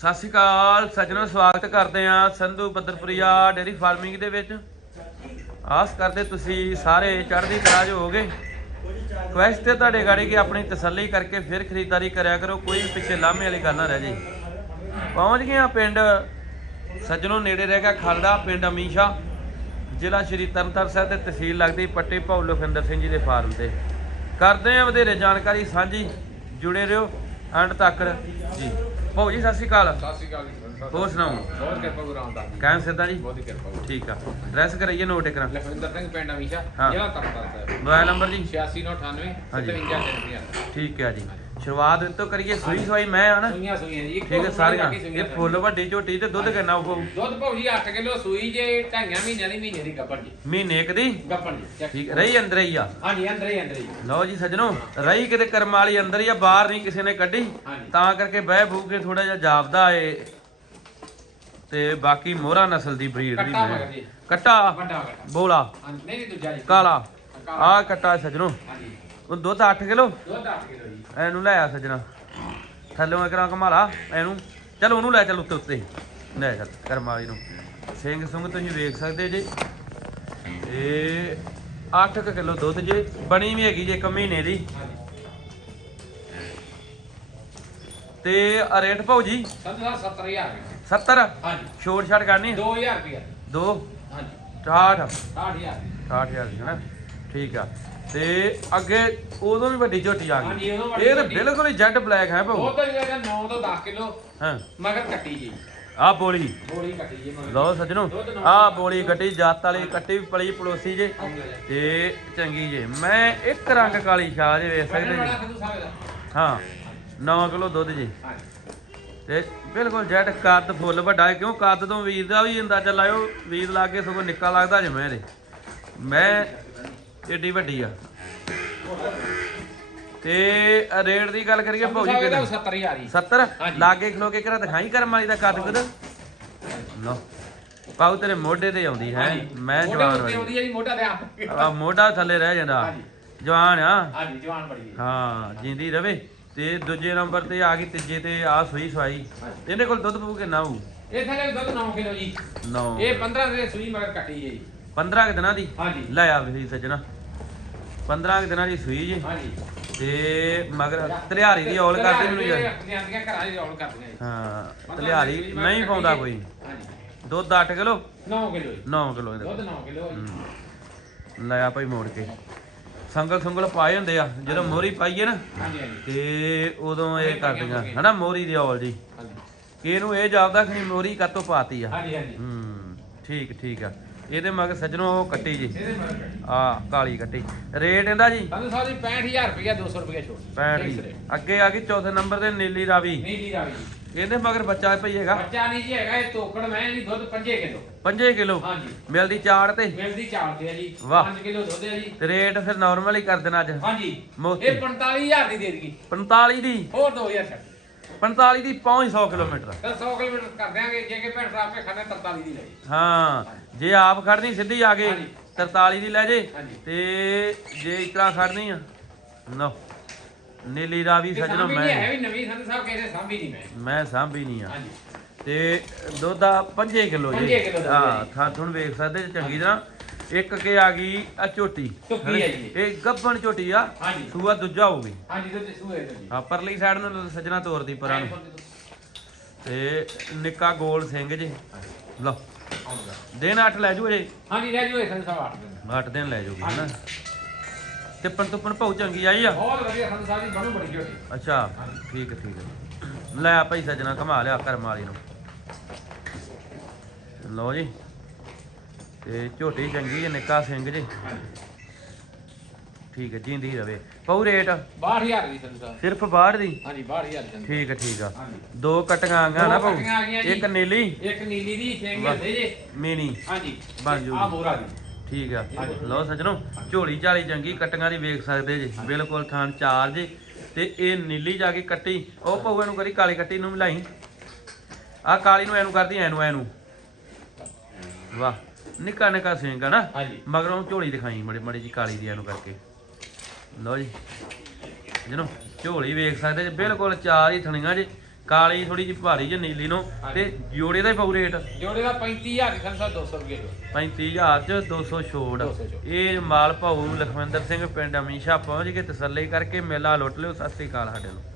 ਸਤਿ ਸ਼੍ਰੀ ਅਕਾਲ, ਸੱਜਣੋ, ਸਵਾਗਤ ਕਰਦੇ ਆ ਸੰਧੂ ਬੱਦਰਪੁਰੀਆ ਡੇਰੀ ਫਾਰਮਿੰਗ ਦੇ ਵਿੱਚ। ਆਸ ਕਰਦੇ ਤੁਸੀਂ ਸਾਰੇ ਚੜ੍ਹਦੀ ਕਲਾ 'ਚ ਹੋਗੇ ਕੁਐਸਟ ਤੇ ਤੁਹਾਡੇ ਗਾੜੀ ਕਿ ਆਪਣੀ ਤਸੱਲੀ ਕਰਕੇ ਫਿਰ ਖਰੀਦਦਾਰੀ ਕਰਿਆ ਕਰੋ, ਕੋਈ ਪਿੱਛੇ ਲਾਮੇ ਵਾਲੀ ਗੱਲ ਨਾ ਰਹਿ ਜੇ। ਪਹੁੰਚ ਗਏ ਆ ਪਿੰਡ ਸੱਜਣੋ, ਨੇੜੇ ਰਹਿ ਗਿਆ ਖਲੜਾ, ਪਿੰਡ ਅਮੀਸ਼ਾ, ਜ਼ਿਲ੍ਹਾ ਸ਼੍ਰੀ ਤਰਨਤਾਰਨ ਸਾਹਿਬ ਤੇ ਤਹਿਸੀਲ ਲੱਗਦੀ ਪੱਟੀ ਭਾਉ ਲਖਿੰਦਰ ਸਿੰਘ ਜੀ ਦੇ ਫਾਰਮ ਤੇ। ਕਰਦੇ ਆ ਵਧੇਰੇ ਜਾਣਕਾਰੀ, ਸਾਂਝੀ ਜੁੜੇ ਰਹੋ ਐਂਡ ਤੱਕ। ਜੀ। ਭਾਉ ਜੀ ਸਤਿ ਸ਼੍ਰੀ ਅਕਾਲ। ਸਤਿ ਸ਼੍ਰੀ ਅਕਾਲ ਜੀ। ਹੋਰ ਸੁਣਾਓ? ਬਹੁਤ ਕਿਰਪਾ ਗੁਰੂ ਰਾਮਦਾਸ ਜੀ ਕਹਿਣ ਸਿੱਧਾ ਜੀ? ਬਹੁਤ ਕਿਰਪਾ ਠੀਕ ਆ। ਐਡਰੈਸ ਕਰਾਈਏ ਨੋਟ ਕਰਾਂ ਲਖਵਿੰਦਰ ਸਿੰਘ ਪਿੰਡ ਅਮੀਸ਼ਾ। ਜ਼ਿਲ੍ਹਾ ਤਰਨਤਾਰਨ ਸਾਹਿਬ। ਮੋਬਾਈਲ ਨੰਬਰ ਜੀ? 8698 ਹਾਂਜੀ। 57 ਠੀਕ ਹੈ ਜੀ। ਸ਼ੁਰੂਆਤ ਤੋਂ ਕਰੀਏ ਸੂਈ ਸਵਾਈ ਮੈਂ ਆ ਨਾ ਸੂਈਆਂ ਸੂਈਆਂ ਜੀ ਠੀਕ ਹੈ ਸਾਰੀਆਂ। ਇਹ ਫੁੱਲ ਵੱਡੀ ਝੋਟੀ ਤੇ ਦੁੱਧ ਕਿੰਨਾ ਉਹ ਦੁੱਧ ਭਾਉ ਜੀ 8 ਕਿਲੋ ਸੂਈ ਜੇ ਢਾਈਆਂ ਮਹੀਨਿਆਂ ਦੀ ਮਹੀਨੇ ਦੀ ਗੱਪਣ ਜੀ। ਮਹੀਨੇ ਇੱਕ ਦੀ? ਗੱਪਣ ਜੀ ਠੀਕ ਰਹੀ ਅੰਦਰ ਹੀ ਆ। ਹਾਂਜੀ ਅੰਦਰ ਹੀ ਅੰਦਰ ਹੀ। ਲਓ ਜੀ ਸੱਜਣੋ ਰਹੀ ਕਿਤੇ ਕਰਮ ਵਾਲੀ ਅੰਦਰ ਹੀ ਆ ਬਾਹਰ ਨਹੀਂ ਕਿਸੇ ਨੇ ਕੱਢੀ। ਤਾਂ ਕਰਕੇ ਬਹਿ ਬੂ ਕੇ ਥੋੜਾ ਜਿਹਾ ਜਾਪਦਾ ਏ। ਤੇ ਬਾਕੀ ਮੋਹਰਾ ਨਸਲ ਦੀ ਬਰੀਡ ਦੀ ਕੱਟਾ ਮੈਂ। ਕੱਟਾ? ਬੋਲਾ। ਨਹੀਂ ਨਹੀਂ ਦੂਜਾ ਜੀ। ਕਾਲਾ। ਕਾਲਾ। ਆ ਕੱਟਾ ਸੱਜਣੋ। ਹਾਂਜੀ। ਉਹ ਦੁੱਧ 8 ਕਿਲੋ? ਦੁੱਧ 8 ਕਿਲੋ ਜੀ। ਇਹਨੂੰ ਲੈ ਆ ਸੱਜਣਾ। ਥੱਲੋਂ ਇਕਰਾਂ ਘਮਾਲਾ ਇਹਨੂੰ। ਚਲ ਉਹਨੂੰ ਲੈ ਚੱਲ ਉੱਤੇ ਉੱਤੇ। ਲੈ ਚੱਲ ਕਰਮ ਵਾਲੀ ਨੂੰ। ਸਿੰਘ ਸੁੰਗ ਤੁਸੀਂ ਵੇਖ ਸਕਦੇ ਜੇ। ਇਹ 8 ਕਿਲੋ ਦੁੱਧ ਜੇ। ਬਣੀ ਵੀ ਹੈਗੀ ਜੇ ਇੱਕ ਮਹੀਨੇ ਦੀ। ਤੇ ਰੇਟ ਭਾਉ ਜੀ। ਸੰਤ ਸਾਹਿਬ 70000 ਰੁਪਏ। 70 ਹਾਂਜੀ। ਛੋਟ ਛਾਟ ਕਰਨੀ? 2000 ਰੁਪਏ। ਦੋ? ਹਾਂਜੀ। 68 60000 60000 ਦੀ ਹੈ ਨਾ ਠੀਕ ਆ। ਤੇ ਅੱਗੇ ਉਦੋਂ ਵੀ ਵੱਡੀ ਝੋਟੀ ਆ ਹਾਂਜੀ, ਗਈ ਉਦੋਂ ਵੱਡੀ ਇਹ ਤਾਂ ਝੋਟੀ। ਬਿਲਕੁਲ ਹੀ ਜੈਡ ਬਲੈਕ ਹੈ ਭਾਉ ਉਹ ਤਾਂ ਜਿਹੜਾ 9 ਤੋਂ 10 ਕਿਲੋ ਹਾਂ। ਮਗਰ ਕੱਟੀ ਜੀ। ਆ ਬੋਲੀ। ਗੋਲੀ ਕੱਟੀ ਜੀ ਮਗਰ। ਲਓ ਸੱਜਣੋ ਆ ਬੋਲੀ ਗੱਡੀ ਜਾਤ ਵਾਲੀ ਕੱਟੀ ਵੀ ਪਲੀ ਪਲੋਸੀ ਜੇ। ਤੇ ਚੰਗੀ ਜੇ। ਮੈਂ ਇੱਕ ਰੰਗ ਕਾਲੀ ਸ਼ਾਹ ਜੇ ਵੇਖ ਸਕਦੇ ਜੀ। ਹਾਂ 9 ਕਿਲੋ ਦੁੱਧ ਜੀ। ਹਾਂਜੀ। ਤੇ ਬਿਲਕੁਲ ਜੈਟ ਕੱਦ ਫੁੱਲ ਵੱਡਾ ਹੈ ਕਿਉਂ ਕੱਦ ਤੋਂ ਵੀਰ ਦਾ ਵੀ ਅੰਦਾਜ਼ਾ ਲਾਇਓ ਵੀਰ ਲਾ ਕੇ ਸਗੋਂ ਨਿੱਕਾ ਲੱਗਦਾ ਜੇ ਮੈਂ ਇਹਦੇ। ਮੈਂ ਏਡੀ ਵੱਡੀ ਆ। ਤੇ ਰੇਟ ਦੀ ਗੱਲ ਕਰੀਏ ਸੰਧੂ ਭਾਉਜੀ ਸਾਹਿਬ ਦਾ ਕਿੰਨਾ 70000 ਹੀ 70 ਹਾਂਜੀ। ਲਾਗੇ ਖਲੋ ਕੇ ਕਿਹੜਾ ਦਿਖਾਈ ਕਰਮ ਵਾਲੀ ਦਾ ਕੱਦ ਕੁਦ? ਲੋ ਪਾਉ ਤੇਰੇ ਮੋਢੇ ਤੇ ਆਉਂਦੀ ਹੈ। ਮੈਂ ਜਵਾਨ ਆਉਂਦੀ ਹੈ ਜੀ ਮੋਢਾ ਤੇ ਆ ਮੋਢਾ ਥੱਲੇ ਰਹਿ ਜਾਂਦਾ। ਜਵਾਨ ਆ। ਹਾਂਜੀ ਜਵਾਨ ਬੜੀ ਹੈ। ਹਾਂ ਜਿੰਦੀ ਰਵੇ। ਤੇ ਦੂਜੇ ਨੰਬਰ ਤੇ ਆ ਗਈ ਤੀਜੇ ਤੇ ਆ ਸੂਈ ਸਵਾਈ। ਇਹਦੇ ਕੋਲ ਦੁੱਧ ਪੂ ਕਿੰਨਾ ਹੋਊ ਇਹ ਥੱਲੇ ਦੁੱਧ 9 ਕਿਲੋ ਜੀ। 9 ਇਹ 15 ਦੇ ਸੂਈ ਮਗਰ ਕੱਟੀ ਹੈ ਜੀ। 15 ਕੁ ਦਿਨਾਂ ਦੀ? ਹਾਂਜੀ। ਲੈ ਆ ਵੀ ਸੱਜਣਾ। 15 ਕੁ ਦਿਨਾਂ ਦੀ ਸੂਈ ਜੀ। ਹਾਂਜੀ ਤੇ ਮਗਰ ਤਲਿਆਰੀ ਦੀ ਔਲ ਕਰਦੇ ਮੈਨੂੰ ਯਾਰ। ਜਾਂਦੀਆਂ ਘਰਾਂ ਦੀ ਔਲ ਕਰਦੀਆਂ ਜੀ। ਹਾਂ ਤਲਿਆਰੀ ਨਹੀਂ ਪਾਉਂਦਾ ਕੋਈ। ਹਾਂਜੀ। ਦੁੱਧ 8 ਕਿਲੋ? 9 ਕਿਲੋ ਜੀ। 9 ਕਿਲੋ ਇਹਦੇ। ਦੁੱਧ 9 ਕਿਲੋ ਜੀ। ਹੂੰ। ਲੈ ਆ ਭਾਈ ਮੋੜ ਕੇ। ਸੰਗਲ ਸੰਗਲ ਪਾਏ ਹੁੰਦੇ ਆ ਜਦੋਂ ਮੋਰੀ ਪਾਈਏ ਨਾ ਹਾਂਜੀ ਹਾਂਜੀ। ਤੇ ਉਦੋਂ ਇਹ ਕਰਦੀਆਂ ਹਨਾ ਮੋਰੀ ਦੀ ਔਲ ਜੀ। ਹਾਂਜੀ। ਇਹਨੂੰ ਇਹ ਜਾਪਦਾ ਕਿ ਮੋਰੀ ਕਾਤੋਂ ਪਾਤੀ ਆ। ਹਾਂਜੀ ਹਾਂਜੀ। ਹੂੰ ਠੀਕ ਠੀਕ ਆ। ਇਹਦੇ ਮਗਰ ਸੱਜਣੋ ਉਹ ਕੱਟੀ ਜੀ। ਆ ਕਾਲੀ ਕੱਟੀ। ਰੇਟ ਇਹਦਾ ਜੀ? ਸਾਹਿਬ ਦੀ 65000 ਰੁਪਇਆ 200 ਰੁਪਇਆ ਛੋੜ 65 Fix ਦੀ rate। ਅੱਗੇ ਆ ਗਈ ਚੌਥੇ ਨੰਬਰ ਤੇ ਨੀਲੀ ਰਾਵੀ। ਨਹੀਂ ਜੀ ਰਾਵੀ ਜੀ। ਇਹਦੇ ਮਗਰ ਬੱਚਾ ਭਈ ਹੈਗਾ? ਬੱਚਾ ਨਹੀਂ ਜੀ ਹੈਗਾ ਇਹ ਤੋਕੜ ਮੈਂ ਜੀ ਦੁੱਧ 5 ਕਿਲੋ। 5 ਕਿਲੋ? ਹਾਂਜੀ। ਮਿਲਦੀ ਚਾੜ ਤੇ? ਮਿਲਦੀ ਚਾਲ ਤੇ ਆ ਜੀ। ਵਾਹ। 5 ਕਿਲੋ ਦੁੱਧ ਹੈ ਜੀ। ਰੇਟ ਫਿਰ ਨਾਰਮਲ ਹੀ ਕਰ ਦੇਣਾ ਅੱਜ। ਹਾਂਜੀ। ਇਹ 45000 ਦੀ ਦੇ ਦੇਗੀ 45 ਦੀ? ਹੋਰ 2000 ਛੱਡ। 45 ਦੀ ਪਹੁੰਚ 100 ਕਿਲੋਮੀਟਰ। ਤਾਂ 100 ਕਿਲੋਮੀਟਰ ਕਰ ਦਿਆਂਗੇ ਜੇ ਕਿ ਭੈਣ ਆਪੇ ਖਾਣੇ 43 ਦੀ ਲਈ ਹਾਂ ਜੇ ਆਪ ਖੜਨੀ ਸਿੱਧੀ ਆ ਹਾਂਜੀ। 43 ਦੀ ਲੈ ਜੇ ਹਾਂਜੀ। ਤੇ ਜੇ ਇਤਰਾ ਖੜਨੀ ਆ ਲਓ ਨੀਲੀ ਰਾਵੀ ਇਹ ਸੱਜਣੋ ਸਾਂਭੀ ਨਹੀਂ ਹੈ ਮੈਂ ਵੀ ਨਵੀਂ ਸੰਧੂ ਸਾਹਿਬ ਕਹਿੰਦੇ ਸਾਂਭੀ ਨਹੀਂ ਮੈਂ। ਮੈਂ ਸਾਂਭੀ ਨਹੀਂ ਆ। ਹਾਂਜੀ। ਤੇ ਦੁੱਧ ਆ 5 ਕਿਲੋ ਪੰਜੇ ਜੀ। ਕਿੱਲੋ ਦੁੱਧ ਹਾਂ ਹੈ ਜੀ। ਥਾਂ ਤੁਹਾਨੂੰ ਵੇਖ ਸਕਦੇ ਜੇ ਚੰਗੀ ਤਰ੍ਹਾਂ। ਇੱਕ ਕੇ ਆ ਗਈ ਆ ਝੋਟੀ। ਝੋਟੀ ਹੈ ਜੀ। ਇਹ ਗੱਬਣ ਝੋਟੀ ਆ। ਹਾਂਜੀ। ਸੂਆ ਦੂਜਾ ਹੋਊਗੀ। ਹਾਂਜੀ ਦੁੱਧ ਸੂਏ ਤੋਂ ਜੀ ਆ ਪਰਲੀ ਸਾਈਡ ਨੂੰ ਸੱਜਣਾ ਤੋਰਦੀ ਪਰਾਂ ਨੂੰ। ਤੇ ਨਿੱਕਾ ਗੋਲ ਸਿੰਘ ਜੀ। ਲਓ। ਦਿਨ 8 ਲੈ ਜੂ ਅਜੇ ਹਾਂਜੀ ਰਹਿ ਜੂਏ ਆਠ ਦਿਨ 8 ਦਿਨ ਲੈ ਜੂਗੀ ਹਨਾ? ਟਿੱਪਣ ਟੁੱਪਣ ਭਾਉ ਚੰਗੀ ਆਈ ਆ? ਬਹੁਤ ਵਧੀਆ ਸੰਧੂ ਸਾਹਿਬ ਦੀ ਬਣੂ ਬੜੀ ਝੋਟੀ। ਅੱਛਾ ਠੀਕ ਹੈ, ਠੀਕ ਹੈ। ਲੈ ਆ ਭਾਈ ਸੱਜਣਾ ਕਮਾ ਲਿਆ ਕਰਮ ਵਾਲੀ ਨੂੰ। ਲਓ ਜੀ। ਤੇ ਝੋਟੀ ਚੰਗੀ ਹੈ ਨਿੱਕਾ ਸਿੰਘ ਜੀ। ਠੀਕ ਹੈ ਜਿੰਦੀ ਰਵੇ। ਪਾਉ ਰੇਟ? 62000 ਦੀ ਸਿਰਫ ਬਾਹਰ ਦੀ? ਹਾਂਜੀ 62000 ਦੀ ਠੀਕ ਹੈ ਠੀਕ ਆ। ਦੋ ਕਟੀਆਂ ਆਂਗਾ ਨਾ ਪਾਉ ਜੀ। ਇੱਕ ਨੀਲੀ? ਇੱਕ ਨੀਲੀ ਦੀ ਸਿੰਘ। ਹੁੰਦੇ ਜੇ। ਮੀਨੀ। ਹਾਂਜੀ ਬਣ ਜੂਗੀ। ਆ ਮੋਰਾ ਦੀ ਠੀਕ ਆ। ਲਓ ਸੱਜਣੋ ਝੋਲੀ ਝਾਲੀ ਚੰਗੀ ਕਟੀਆਂ ਦੀ ਵੇਖ ਸਕਦੇ ਜੀ। ਬਿਲਕੁਲ ਥਾਨ ਚਾਰ ਜੀ। ਤੇ ਇਹ ਨੀਲੀ ਜਾ ਕੇ ਕੱਟੀ। ਉਹ ਪਊ ਇਹਨੂੰ ਕਰੀ ਕਾਲੀ ਕੱਟੀ ਨੂੰ ਮਿਲਾਈ ਆ ਕਾਲੀ ਨੂੰ ਐਨੂੰ ਕਰਦੀ ਐਨੂੰ ਐਨੂੰ। ਵਾਹ। ਨਿੱਕਾ ਨਿੱਕਾ ਸਿੰਘ ਆ ਨਾ। ਹਾਂਜੀ। ਮਗਰੋਂ ਝੋਲੀ ਦਿਖਾਈ ਮੜੀ ਮੜੀ ਜੀ ਕਾਲੀ ਦੀ ਐਨੂੰ ਕਰਕੇ। ਲਓ ਜੀ। ਜਨੋ ਝੋਲੀ ਵੇਖ ਸਕਦੇ ਜੀ ਬਿਲਕੁਲ ਚਾਰ ਹੀ ਥਣੀਆਂ ਜੀ ਕਾਲੀ ਥੋੜੀ ਜਿਹੀ ਭਾਰੀ ਜਿਹੀ ਨੀਲੀ ਨੂੰ। ਤੇ ਜੋੜੇ ਦਾ ਹੀ ਪਾਉ ਰੇਟ। ਜੋੜੇ ਦਾ 35000 ਦੀ ਸੰਸਾ 200 ਰੁਪਏ ਜੋ 35000 ਚ 200 ਛੋੜ। 200 ਛੋੜ। ਇਹ ਮਾਲ ਭਾਊ ਲਖਵਿੰਦਰ ਸਿੰਘ ਪਿੰਡ ਅਮੀਸ਼ਾ ਪਹੁੰਚ ਕੇ ਤਸੱਲੀ ਕਰਕੇ ਮੇਲਾ ਲੁੱਟ ਲਿਓ। ਸਤਿ ਸ੍ਰੀ ਅਕਾਲ ਸਾਡੇ ਨੂੰ।